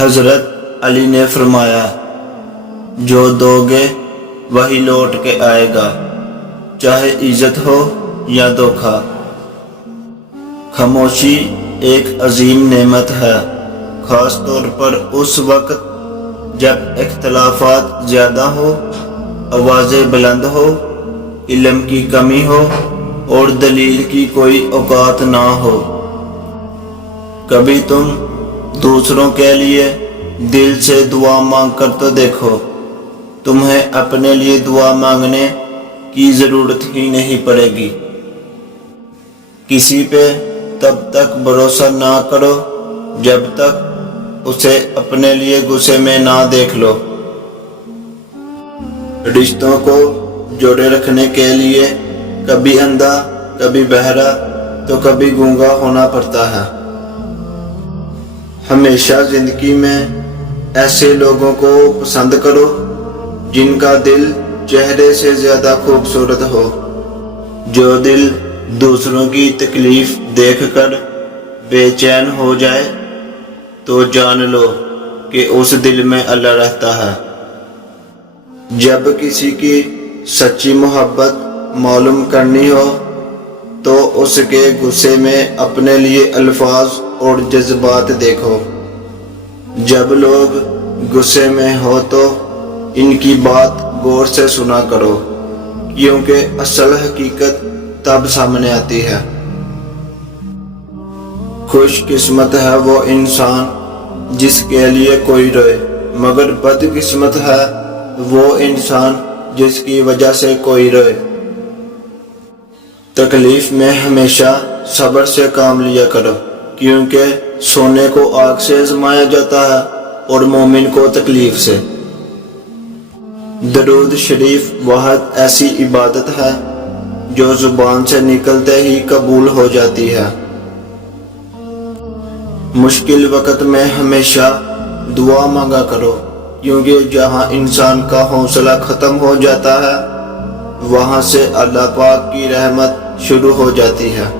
حضرت علی نے فرمایا، جو دو گے وہی لوٹ کے آئے گا، چاہے عزت ہو یا دھوکہ۔ خاموشی ایک عظیم نعمت ہے، خاص طور پر اس وقت جب اختلافات زیادہ ہو، آوازیں بلند ہو، علم کی کمی ہو اور دلیل کی کوئی اوقات نہ ہو۔ کبھی تم دوسروں کے لیے دل سے دعا مانگ کر تو دیکھو، تمہیں اپنے لیے دعا مانگنے کی ضرورت ہی نہیں پڑے گی۔ کسی پہ تب تک بھروسہ نہ کرو جب تک اسے اپنے لیے غصے میں نہ دیکھ لو۔ رشتوں کو جوڑے رکھنے کے لیے کبھی اندھا، کبھی بہرا تو کبھی گونگا ہونا پڑتا ہے۔ ہمیشہ زندگی میں ایسے لوگوں کو پسند کرو جن کا دل چہرے سے زیادہ خوبصورت ہو۔ جو دل دوسروں کی تکلیف دیکھ کر بے چین ہو جائے تو جان لو کہ اس دل میں اللہ رہتا ہے۔ جب کسی کی سچی محبت معلوم کرنی ہو تو اس کے غصے میں اپنے لیے الفاظ اور جذبات دیکھو۔ جب لوگ غصے میں ہو تو ان کی بات غور سے سنا کرو، کیونکہ اصل حقیقت تب سامنے آتی ہے۔ خوش قسمت ہے وہ انسان جس کے لیے کوئی روئے، مگر بد قسمت ہے وہ انسان جس کی وجہ سے کوئی روئے۔ تکلیف میں ہمیشہ صبر سے کام لیا کرو، کیونکہ سونے کو آگ سے آزمایا جاتا ہے اور مومن کو تکلیف سے۔ درود شریف واحد ایسی عبادت ہے جو زبان سے نکلتے ہی قبول ہو جاتی ہے۔ مشکل وقت میں ہمیشہ دعا مانگا کرو، کیونکہ جہاں انسان کا حوصلہ ختم ہو جاتا ہے وہاں سے اللہ پاک کی رحمت شروع ہو جاتی ہے۔